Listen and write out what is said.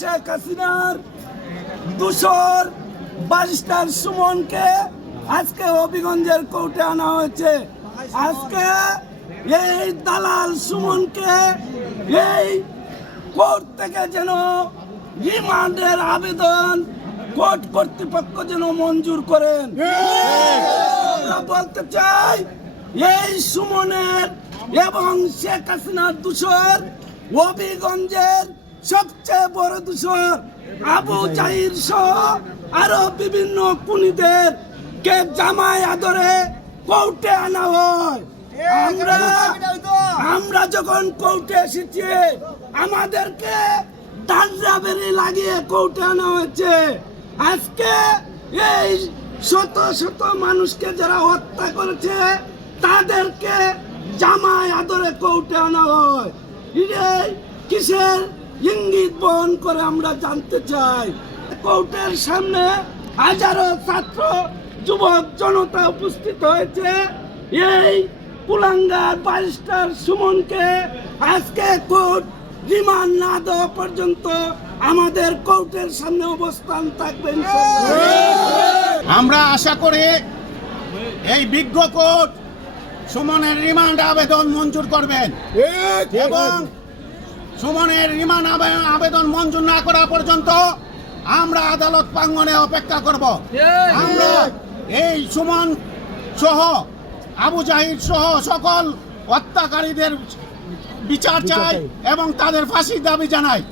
শেখ হাসিনার দূষর ব্যারিস্টার সুমনকে আজকে হবিগঞ্জের কোর্টে আনা হয়েছে। আজকে এই দালাল সুমনকে এই কোর্ট থেকে যেন রিমান্ডের আবেদন কোর্ট কর্তৃপক্ষ যেন মঞ্জুর করেন। আমরা বলতে চাই এই সুমনের এবং শেখ হাসিনার দূষর হবিগঞ্জের সবচেয়ে বড় দূষর আবু জাহির সহ আরো বিভিন্ন খুনিদের কে জামাই আদরে কোর্টে আনা হয়। আমরা যখন কোর্টে এসেছি আমাদেরকে ডান্ডা বেরি লাগিয়ে কোর্টে আনা হয়েছে। আজকে এই শত শত মানুষকে যারা হত্যা করেছে তাদেরকে জামাই আদরে কোর্টে আনা হয়। কিসের ইঙ্গিত বহন করে আমরা জানতে চাই। কোর্টের সামনে হাজারো ছাত্র যুবক জনতা উপস্থিত হয়েছে। এই কুলাঙ্গার ব্যারিস্টার সুমনকে আজকে কোর্ট রিমান্ড না দেওয়া পর্যন্ত আমাদের কোর্টের সামনে অবস্থান থাকবে। আমরা আশা করি এই বিজ্ঞ কোর্ট সুমনের রিমান্ড আবেদন মঞ্জুর করবেন এবং সুমনের রিমান্ড আবেদন মঞ্জুর না করা পর্যন্ত আমরা আদালত প্রাঙ্গণে অপেক্ষা করব। আমরা এই সুমন সহ আবু জাহির সহ সকল হত্যাকারীদের বিচার চাই এবং তাদের ফাঁসির দাবি জানাই।